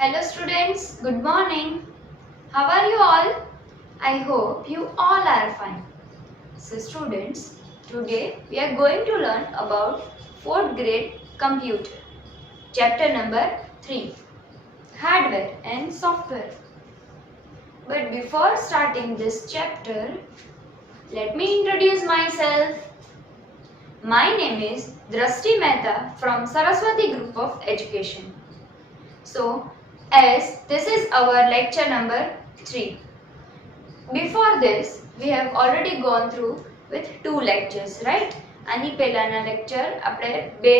Hello students, good morning. How are you all? I hope you all are fine. So students, today we are going to learn about 4th grade computer. Chapter number 3, Hardware and Software. But before starting this chapter, let me introduce myself. My name is Drashti Mehta from Saraswati Group of Education. So, as this is our lecture number 3. Before this, we have already gone through with 2 lectures, right? આની પહેલાના lecture આપણે 2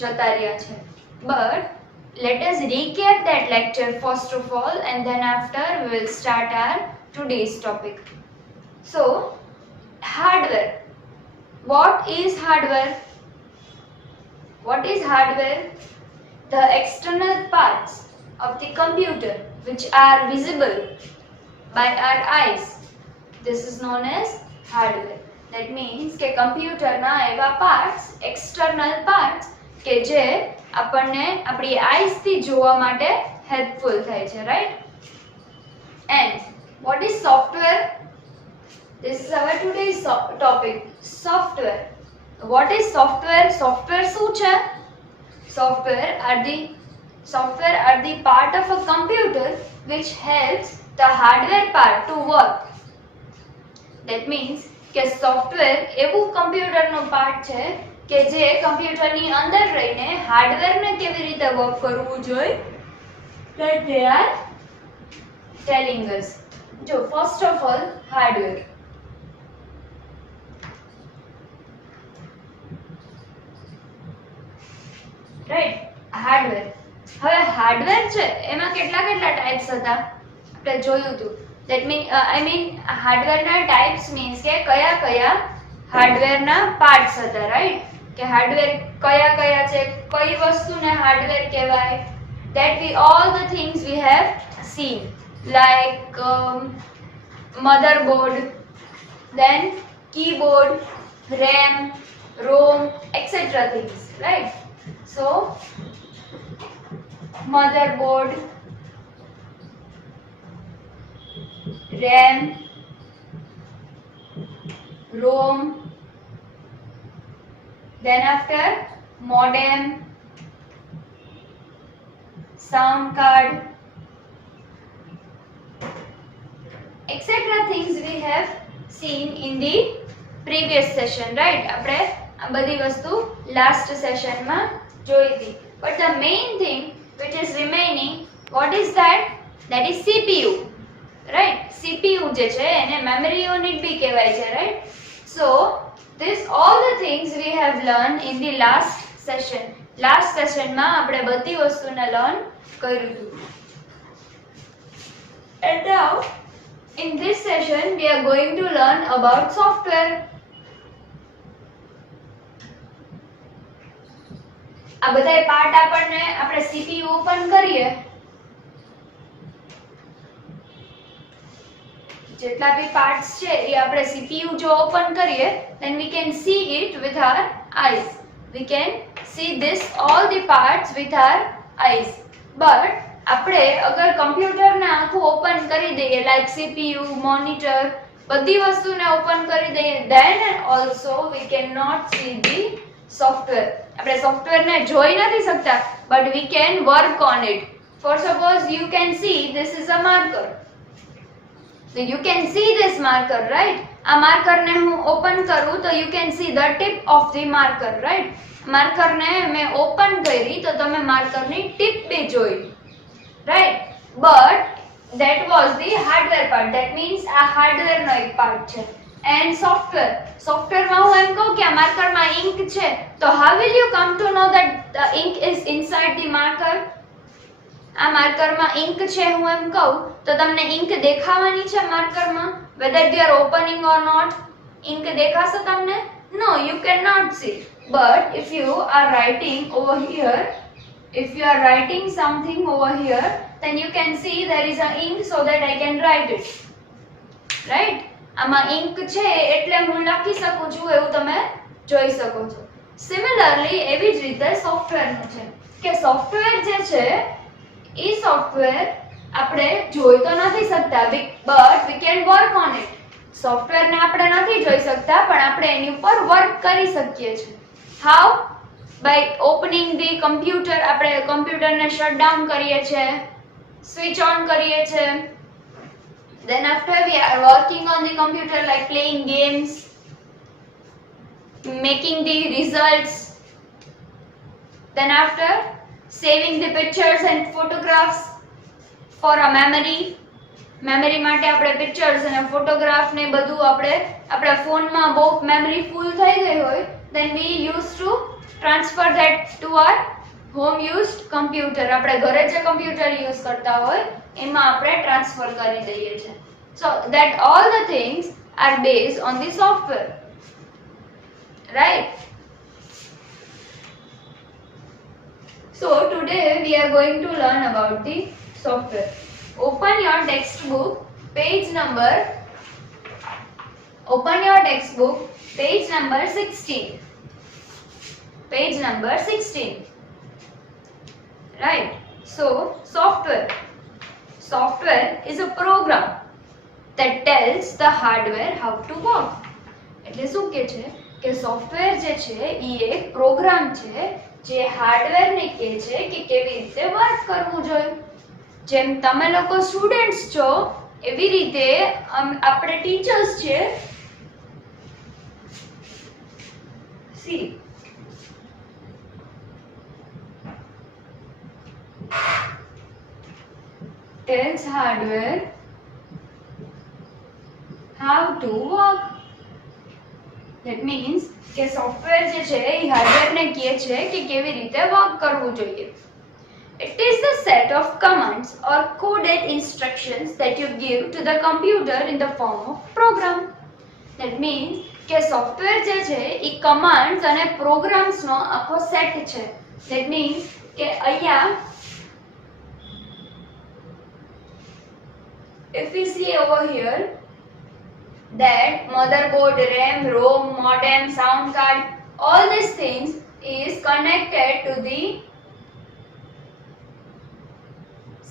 જતા રહ્યા છે. But let us recap that lecture first of all and then after we will start our today's topic. So, hardware. What is hardware? What is hardware? The external parts of the computer which are visible by our eyes. This is known as hardware. That means કે કમ્પ્યુટરના એવા parts, external parts કે જે આપણને આપણી eyes થી જોવા માટે helpful થાય છે, right? And what is software? This is our today's topic, software. What is software? Software શું છે? Software are the part of a computer which helps the hardware part to work. That means કે software એવું કમ્પ્યુટરનો part છે કે જે કમ્પ્યુટરની અંદર રહીને હાર્ડવેરને કેવી રીતે વર્ક કરવું જોઈએ that they are telling us. જો first of all hardware. Right? Hardware. હવે હાર્ડવેર છે એમાં કેટલા ટાઈપ્સ હતા આપણે જોયું હતું. That mean I mean હાર્ડવેરના ટાઈપ્સ મીન્સ કે કયા હાર્ડવેરના પાર્ટ્સ હતા, રાઈટ? કે હાર્ડવેર કયા છે, કઈ વસ્તુને હાર્ડવેર કહેવાય. That we all the things we have seen like motherboard, then keyboard, RAM, ROM, etc. things, right? So, motherboard, RAM, ROM, then after modem, sound card, etc. things we have seen in the previous session, right? આપણે આ બધી વસ્તુ last session માં જોઈ હતી. But the main thing which is remaining, what is that? That is CPU, right? CPU જે છે એને memory unit બી કહેવાય છે, right? So this all the things we have learned in the last session. Last session માં આપણે બધી વસ્તુને learn કર્યું હતું. And now in this session we are going to learn about software. આ બધાય પાર્ટ આપણને આપણે CPU ઓપન કરીએ, જેટલા બી પાર્ટ્સ છે એ આપણે CPU જો ઓપન કરીએ then we can see it with our eyes. We can see this all the parts with our eyes. But આપણે અગર કમ્પ્યુટરને આખું ઓપન કરી દઈએ like CPU, monitor, બધી વસ્તુને ઓપન કરી દઈએ then also we cannot see the software. આપણે સોફ્ટવેરને જોઈ નથી શકતા but we can work on it. For suppose you can see this is a marker. So you can see this marker, right? આ માર્કરને હું ઓપન કરું તો you can see the tip of the marker, right? માર્કરને મેં open કરી તો તમે માર્કરની tip બી જોઈ, right? But that was the hardware part. That means આ હાર્ડવેરનો એક પાર્ટ છે. And software માં હું એમ કહું કે આ માર્કરમાં ઇન્ક છે તો how will you come to know that the ink is inside the marker? આ માર્કરમાં ઇન્ક છે હું એમ કહું તો તમને ઇન્ક દેખાવાની છે માર્કરમાં whether they are opening or not? Ink દેખાશે તમને? No, you cannot see. But if you are writing over here, if you are writing something over here, then you can see there is a ink so that I can write it, right? આમાં ink છે એટલે હું લખી શકું છું એવું તમે જોઈ શકો છો. સિમિલરલી એવી જ રીતે સોફ્ટવેરનું છે કે સોફ્ટવેર જે છે એ સોફ્ટવેર આપણે જોઈ તો નથી શકતા but we can work on it. સોફ્ટવેરને આપણે નથી જોઈ શકતા પણ આપણે એની ઉપર વર્ક કરી શકીએ છીએ. How? By opening the computer. આપણે કમ્પ્યુટરને શટ ડાઉન કરીએ છીએ, સ્વિચ ઓન કરીએ છીએ. Then after we are working on the computer like playing games, making the results. Then after saving the pictures and photographs for a memory. Memory માટે આપણે pictures અને photograph ને બધું આપણે આપણા ફોનમાં બહુ મેમરી ફૂલ થઈ ગઈ હોય then we used to transfer that to our home used computer. આપણે ઘરે જે કમ્પ્યુટર યુઝ કરતા હોય એમાં આપણે ટ્રાન્સફર કરી દઈએ છીએ. So that all the things are based on the software, right? So today we are going to learn about the software. Open your textbook, page number 16. Page number 16. Right? So, software is a program that tells the hardware how to work. એટલે શું કહે છે કે software જે છે એ એક programme છે જે હાર્ડવેરને કહે છે કે કેવી રીતે વર્ક કરવું જોઈએ. જેમ તમે લોકો સ્ટુડન્ટ્સ છો એવી રીતે આપણે ટીચર્સ છે. C tells hardware how to work. That means કે સોફ્ટવેર જે છે એ હાર્ડવેરને કહે છે કે કેવી રીતે વર્ક કરવું જોઈએ. It is the set of commands or coded instructions that you give to the computer in the form of program. That means કે સોફ્ટવેર જે છે એ કમાન્ડ્સ અને પ્રોગ્રામ્સનો આખો સેટ છે. That means કે અહીંયા if we see over here that motherboard, RAM, ROM, modem, sound card, all these things is connected to the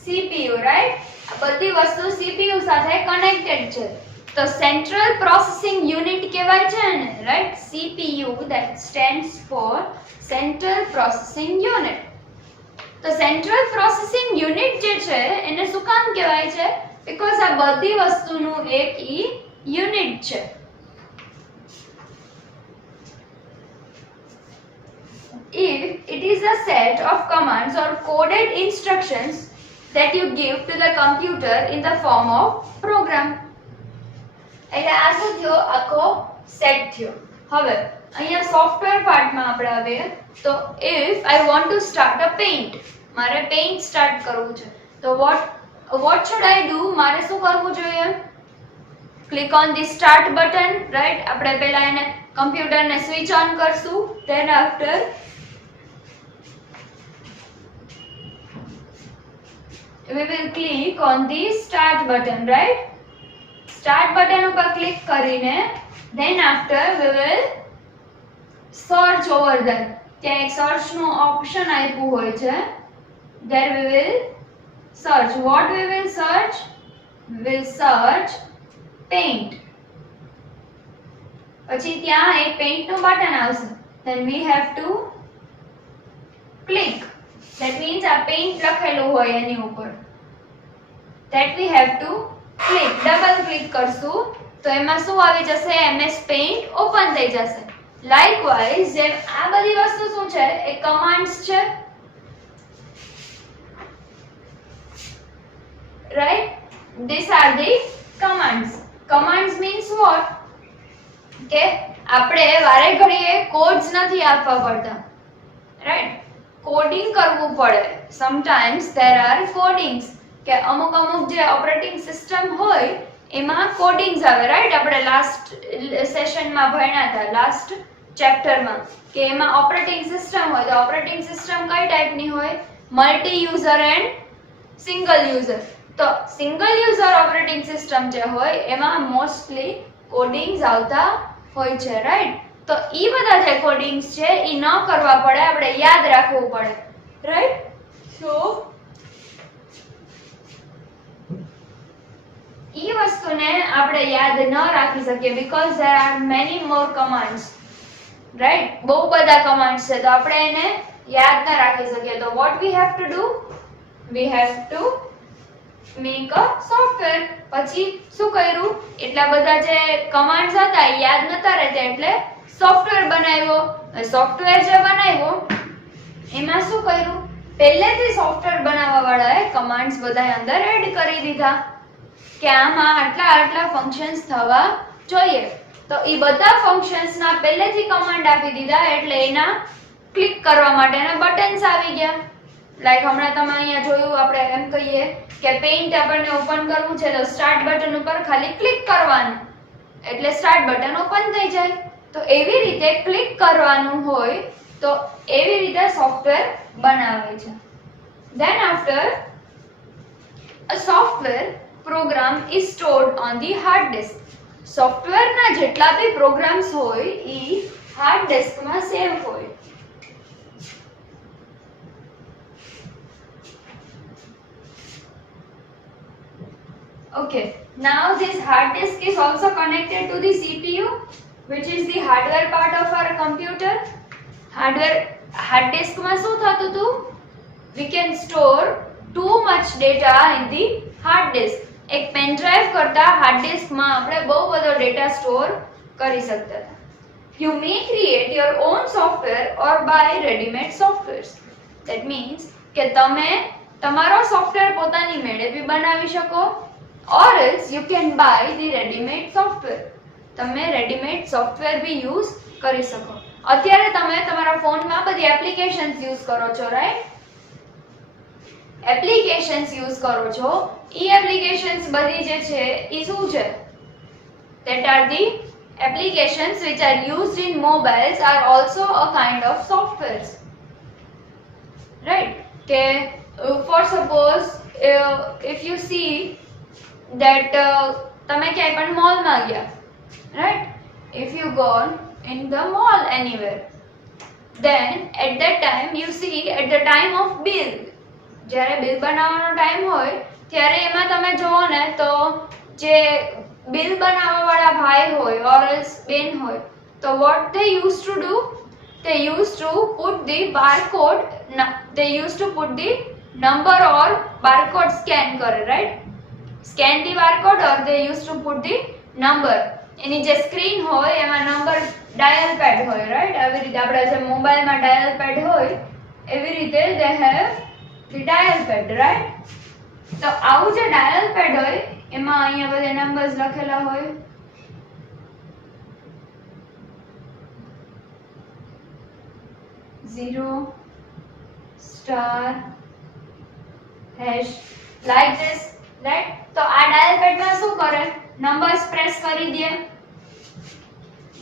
CPU, right? આ બધી વસ્તુ CPU સાથે કનેક્ટેડ છે. તો સેન્ટ્રલ પ્રોસેસિંગ યુનિટ કહેવાય છે ને, right? CPU that stands for central processing unit. તો સેન્ટ્રલ પ્રોસેસિંગ યુનિટ જે છે એને શું કામ કહેવાય છે? બીકોઝ આ બધી વસ્તુનું એક યુનિટ છે. If it is a set of commands or coded instructions that you give to the computer in the form of program. એટલે આ શું થયો? આખો સેટ થયો. હવે અહીંયા સોફ્ટવેર પાર્ટમાં આપણે આવીએ તો if I want to start a paint, મારે પેઇન્ટ સ્ટાર્ટ કરવું છે તો what should I do? મારે શું કરવું જોઈએ? Click on the start button, right? આપણે પહેલા એને કમ્પ્યુટરને સ્વિચ ઓન કરશું. then after we will click on the start button, right? Start button ઉપર ક્લિક કરીને then after we will search over there. ત્યાં એક સર્ચ નું ઓપ્શન આપ્યું હોય છે. there we will search. what we will search? we will search paint. પછી ત્યાં એક પેઇન્ટ નું બટન આવશે. then we have to click. That means આ પેઇન્ટ લખેલું હોય એની ઉપર. That we have to click. Double click કરશું તો એમાં શું આવી જશે? MS પેઇન્ટ ઓપન થઈ જશે. લાઇકવાઇઝ જેમ આ બધી વસ્તુ શું છે? એ કમાન્ડ્સ છે, right? These are the commands. Commands means what? કે આપણે વારે ઘડીએ કોડ્સ નથી આપવા પડતા, right? કોડિંગ કરવું પડે. સમટાઈમ્સ there are codings કે અમુક જે ઓપરેટિંગ સિસ્ટમ હોય એમાં કોડિંગ્સ આવે, રાઈટ? આપણે લાસ્ટ સેશનમાં ભણ્યા હતા, લાસ્ટ ચેપ્ટરમાં, કે એમાં ઓપરેટિંગ સિસ્ટમ હોય તો ઓપરેટિંગ સિસ્ટમ કઈ ટાઈપની હોય? Multi user and single user. તો સિંગલ યુઝર ઓપરેટિંગ સિસ્ટમ જે હોય એમાં મોસ્ટલી કોડિંગ્સ આવતા હોય છે, રાઈટ? તો ઈ બધા જે કોડિંગ્સ છે ઈ ન કરવા પડે, આપણે યાદ રાખવું પડે, રાઈટ? સો વસ્તુને આપણે યાદ ન રાખી શકીએ because there are many more commands, right? બહુ બધા કમાન્ડ્સ છે તો આપણે એને યાદ ન રાખી શકીએ. તો what we have to do? We have to make a software. પછી શું કર્યું? એટલા બધા જે કમાન્ડ્સ હતા એ યાદ નતા રહેતા એટલે સોફ્ટવેર બનાવ્યો. સોફ્ટવેર જે બનાવ્યો એમાં શું કર્યું? પહેલેથી સોફ્ટવેર બનાવવા વાળાએ કમાન્ડ્સ બધા અંદર એડ કરી દીધા કે આમાં આટલા આટલા ફંક્શન્સ થવા જોઈએ. તો એ બધા ફંક્શન્સના પહેલેથી કમાન્ડ આપી દીધા એટલે એના ક્લિક કરવા માટેના બટન્સ આવી ગયા. લાઈક હમણાં તમે અહીંયા જોયું, આપણે એમ કહીએ કે પેઇન્ટ આપણને ઓપન કરવું છે તો સ્ટાર્ટ બટન ઉપર ખાલી ક્લિક કરવાનું એટલે સ્ટાર્ટ બટન ઓપન થઈ જાય. તો એવી રીતે ક્લિક કરવાનું હોય તો એવી રીતે સોફ્ટવેર બનાવે છે. Then after a software program is stored on the hard disk. સોફ્ટવેરના જેટલા બી પ્રોગ્રામ્સ હોય એ હાર્ડ ડિસ્કમાં સેવ હોય. Okay, now this hard disk is also connected to the CPU, which is the hardware part of our computer. Hard disk માં શું થતું હતું? We can store too much data in the hard disk. એક pen drive કરતા hard ડિસ્કમાં આપણે બહુ બધો data store કરી શકતા હતા. You may create your own software or buy ready-made softwares. That means કે તમે તમારો સોફ્ટવેર પોતાની મેળે બી બનાવી શકો or else you can buy the ready-made software. તમે રેડીમેડ સોફ્ટવેર બી યુઝ કરી શકો. અત્યારે તમે તમારા ફોનમાં બધી એપ્લિકેશન્સ યુઝ કરો છો, રાઈટ? એપ્લિકેશન્સ યુઝ કરો છો, ઈ એપ્લિકેશન્સ બધી જે છે ઈ શું છે? That are the applications which are used in mobiles are also a kind of softwares, right? કે for suppose if you see that તમે ક્યાંય પણ મોલમાં ગયા, right? If you go in the mall anywhere, then at that time you see at the time of bill, જ્યારે bill બનાવવાનો time હોય ત્યારે એમાં તમે જોવો ને તો જે બિલ બનાવવા વાળા ભાઈ હોય or else બેન હોય તો what they used to do? They used to put the barcode, they used to put the number or barcode scan કરે, right? Scan the barcode or they used to put the number. એની જે screen હોય એમાં number dial pad હોય, right? આવી રીતે આપણે જે મોબાઈલમાં ડાયલ પેડ હોય એવી રીતે they have the dial pad, right? તો આવું જે ડાયલ પેડ હોય એમાં અહીંયા બધા નંબર્સ લખેલા હોય. 0 star hash like this, right? તો આ ડાયલ પેડમાં શું કરે? નંબર્સ પ્રેસ કરી દે.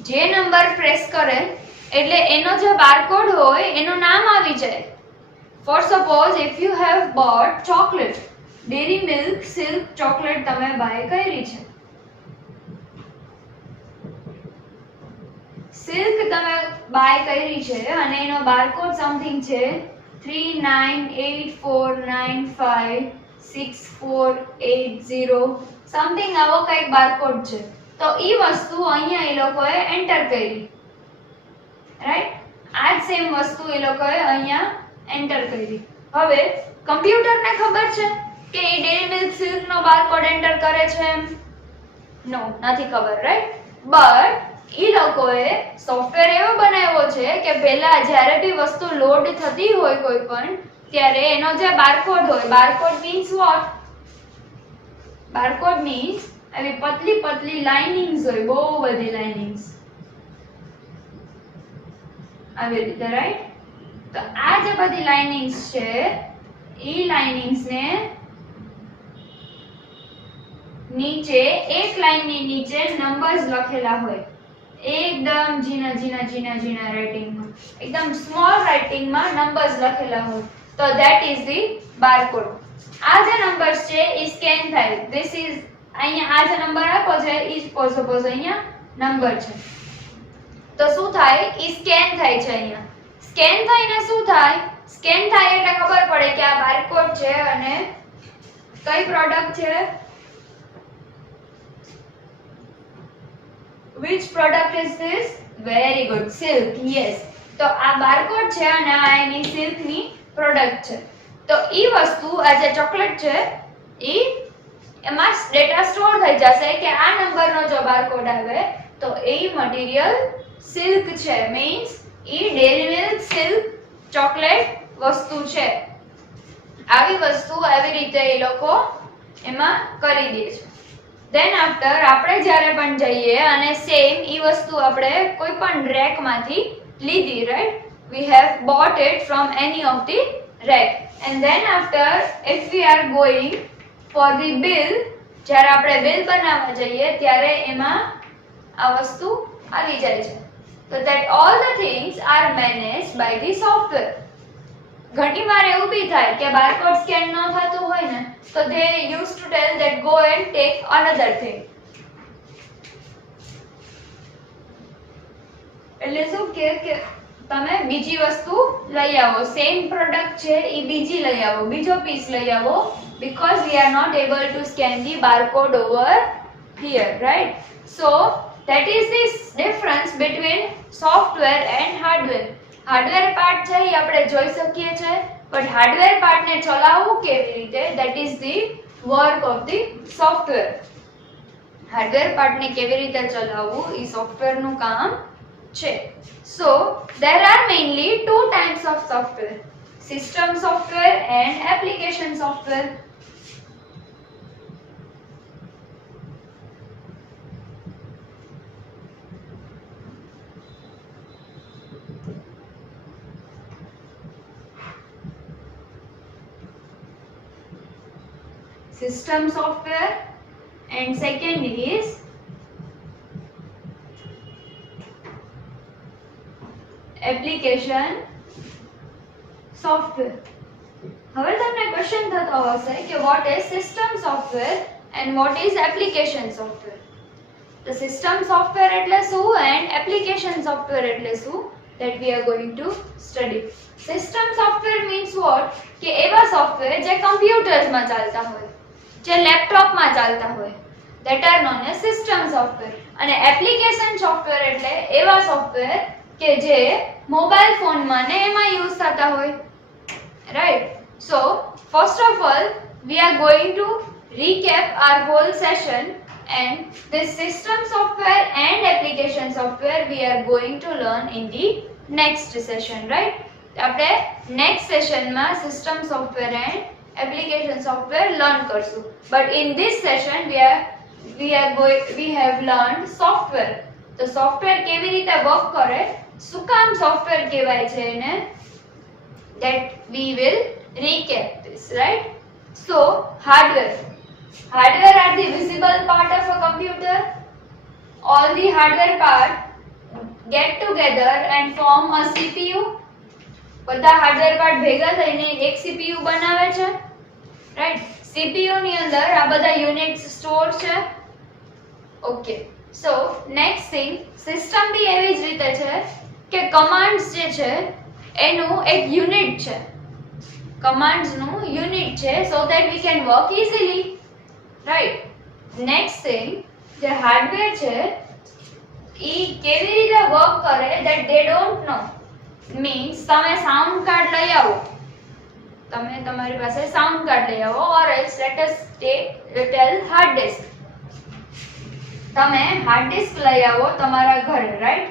જે નંબર પ્રેસ કરે એટલે એનો જે બારકોડ હોય એનું નામ આવી જાય. For suppose if you have bought chocolate, dairy milk silk chocolate તમે બાય કરી છે, સિલ્ક તમે બાય કરી છે અને એનો બારકોડ સમથિંગ છે 3984956480 સમથિંગ આવો કંઈક બારકોડ છે. તો ઈ વસ્તુ અહીંયા એ લોકોએ એન્ટર કરી, રાઈટ? આ જ સેમ વસ્તુ એ લોકોએ અહીંયા એન્ટર કરી. હવે કમ્પ્યુટરને ખબર છે કે એ ડેરી મિલ્ક સિલ્ક નો બારકોડ એન્ટર કરે છે? નો, નથી ખબર, રાઈટ? બટ ઈ લોકોએ સોફ્ટવેર એવો બનાવ્યો છે કે પહેલા જ્યારે બી વસ્તુ લોડ થતી હોય કોઈ પણ ત્યારે એનો જે બારકોડ હોય, barcode means what? Barcode means આવી પતલી પતલી લાઇનિંગ્સ હોય, બહુ બધી લાઇનિંગ્સ આવી રીતે, રાઈટ? તો આ જે બધી લાઇનિંગ્સ છે એ લાઇનિંગ્સ ને નીચે એક લાઇનની નીચે નંબર્સ લખેલા હોય, એકદમ ઝીણા ઝીણા ઝીણા ઝીણા રાઇટિંગમાં, એકદમ સ્મોલ રાઇટિંગમાં નંબર્સ લખેલા હોય. તો ધેટ ઇઝ ધી બારકોડ. આ જે નંબર્સ છે એ સ્કેન થાય. ધીસ ઇઝ અહીંયા આ જે નંબર આપો છે એ જ સપોઝ અહીંયા નંબર છે તો શું થાય? એ સ્કેન થાય છે. અહીંયા સ્કેન થઈને શું થાય? સ્કેન થાય એટલે ખબર પડે કે આ બારકોડ છે અને કઈ પ્રોડક્ટ છે? which product is this? Very good, silk. Yes. તો આ બારકોડ છે અને આ એની સિલ્ક ની પ્રોડક્ટ છે. તો ઈ વસ્તુ આ જે ચોકલેટ છે ઈ એમાં ડેટા સ્ટોર થઈ જશે કે આ નંબરનો જો બારકોડ આવે તો એ મટીરીયલ સિલ્ક છે, મીન્સ ઈ ડેરી મિલ્ક સિલ્ક ચોકલેટ વસ્તુ છે. આવી વસ્તુ આવી રીતે એ લોકો એમાં કરી દે છે. ધેન આફ્ટર આપણે જ્યારે પણ જઈએ અને સેમ ઈ વસ્તુ આપણે કોઈ પણ રેક માંથી લીધી, right, we have bought it from any of the rack, and then after if we are going for the bill, જ્યારે આપણે બિલ બનાવવા જઈએ ત્યારે એમાં આ વસ્તુ આવી જાય છે. So that all the things are managed by the software. ઘણી વાર એવું બી થાય કે બારકોડ સ્કેન ન થતું હોય ને તો they used to tell that go and take another thing. એટલે શું કે તમે બીજી વસ્તુ લઈ આવો, સેમ પ્રોડક્ટ છે ઈ બીજી લઈ આવો, બીજો પીસ લઈ આવો, because we are not able to scan the barcode over here, right? So that is this difference between software and hardware. Hardware part છે એ આપણે જોઈ શકીએ છે, બટ હાર્ડવેર પાર્ટને ચલાવવું કેવી રીતે, that is the work of the software. Hardware પાર્ટને કેવી રીતે ચલાવવું એ સોફ્ટવેરનું કામ છે. So there are mainly two types of software, system software and application software. System software and second is application software. હવે તમને ક્વેશ્ચન થતો હશે કે what is system software and what is application software. The system software એટલે શું and application software એટલે શું, that we are going to study. System software means what, કે એવા સોફ્ટવેર જે કમ્પ્યુટર્સમાં ચાલતા હોય, જે લેપટોપમાં ચાલતા હોય, that are known as system software. અને એપ્લિકેશન સોફ્ટવેર એટલે એવા સોફ્ટવેર કે જે મોબાઈલ ફોનમાં ને એમાં યુઝ થતા હોય, right. So first of all we are going to recap our whole session, and this system software and application software we are going to learn in the next session, right? આપણે next session માં system software and application software learn કરશું, but in this session we have learned software. તો software કેવી રીતે work કરે, શું કામ software કહેવાય છે એને, that we will recap this, right? So hardware are the visible part of a computer. All the hardware part get together and form a CPU. બધા હાર્ડવેર પાર્ટ ભેગા થઈને એક CPU બનાવે છે, રાઈટ. CPU ની અંદર આ બધા યુનિટ્સ સ્ટોર છે. Okay, so next thing, system બી એવી જ રીતે છે કે કમાન્ડ્સ જે છે એનું એક યુનિટ છે, કમાન્ડ્સનું યુનિટ છે, so that we can work easily, right. Next thing, જે હાર્ડવેર છે ઈ કેવી રીતે વર્ક કરે that they don't know. Means તમે સાઉન્ડ કાર્ડ લઈ આવો, તમે તમારી પાસે સાઉન્ડ કાર્ડ લઈ આવો, or else let us tell hard disk. તમે હાર્ડ ડિસ્ક લઈ આવો તમારા ઘરે, રાઈટ.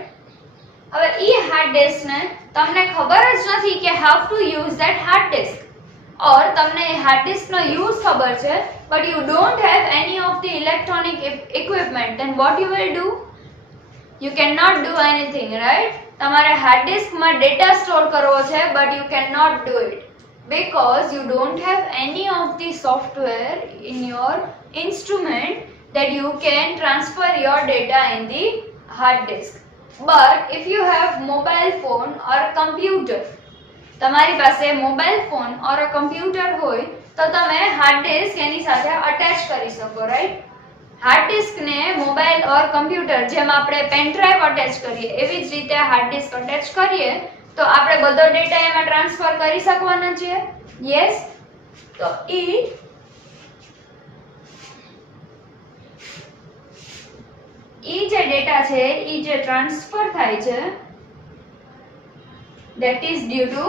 હવે ઈ હાર્ડ ડિસ્ક ને તમને ખબર જ નથી કે how to use that hard disk, or તમને હાર્ડ ડિસ્ક નો યુઝ ખબર છે but you don't have any of the electronic equipment, then what you will do, you can not do anything, right. તમારે હાર્ડ ડિસ્કમાં data store કરવો છે but you can not do it because you don't have any of the software in your instrument that you can transfer your data in the hard disk. But if you have mobile phone or computer, તમારી પાસે mobile phone or a computer હોય તો તમે hard disk એની સાથે attach કરી શકો, right. Hard disk ને mobile ઓર computer જેમ આપણે પેન ડ્રાઈવ અટેચ કરીએ એવી જ રીતે હાર્ડ ડિસ્ક અટેચ કરીએ તો આપણે બધો ડેટા એમાં ટ્રાન્સફર કરી શકવાના છીએ, યસ. તો ઈ જે ડેટા છે એ જે ટ્રાન્સફર થાય છે that is due to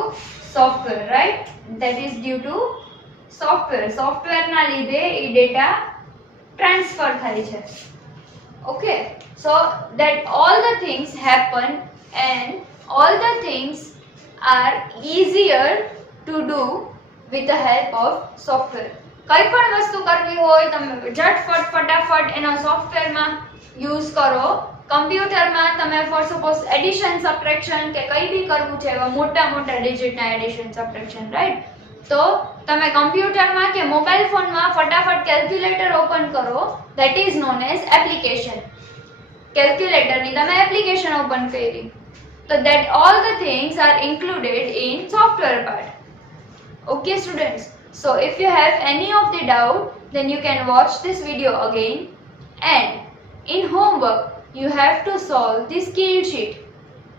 software, right? That is due to software ના લીધે એ ડેટા ટ્રાન્સફર થાય છે. Okay, so that all the things happen and all the things are easier to do with the help of software. કઈ પણ વસ્તુ કરવી હોય તમે ઝટફટ ફટાફટ એનો સોફ્ટવેરમાં યુઝ કરો. કમ્પ્યુટરમાં તમે ફોર સપોઝ એડિશન સબટ્રેક્શન કે કંઈ બી કરવું છે એવા મોટા મોટા ડિજિટના એડિશન સબટ્રેક્શન, રાઈટ? તો તમે કમ્પ્યુટરમાં કે મોબાઈલ ફોનમાં ફટાફટ કેલ્ક્યુલેટર ઓપન કરો, that is known as application. કેલ્ક્યુલેટરની તમે એપ્લિકેશન ઓપન કરી. તો that all the things are included in software part. Okay students, so if you have any of the doubt, then you can watch this video again, and in homework you have to solve the skill sheet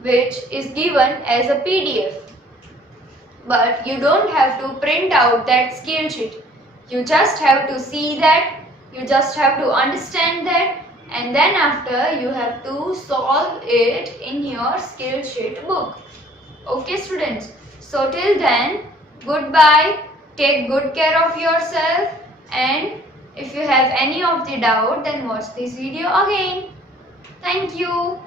which is given as a PDF, but you don't have to print out that skill sheet. You just have to see that, you just have to understand that, and then after you have to solve it in your skill sheet book. Okay students, so till then, goodbye, take good care of yourself, and if you have any of the doubt, then watch this video again. Thank you.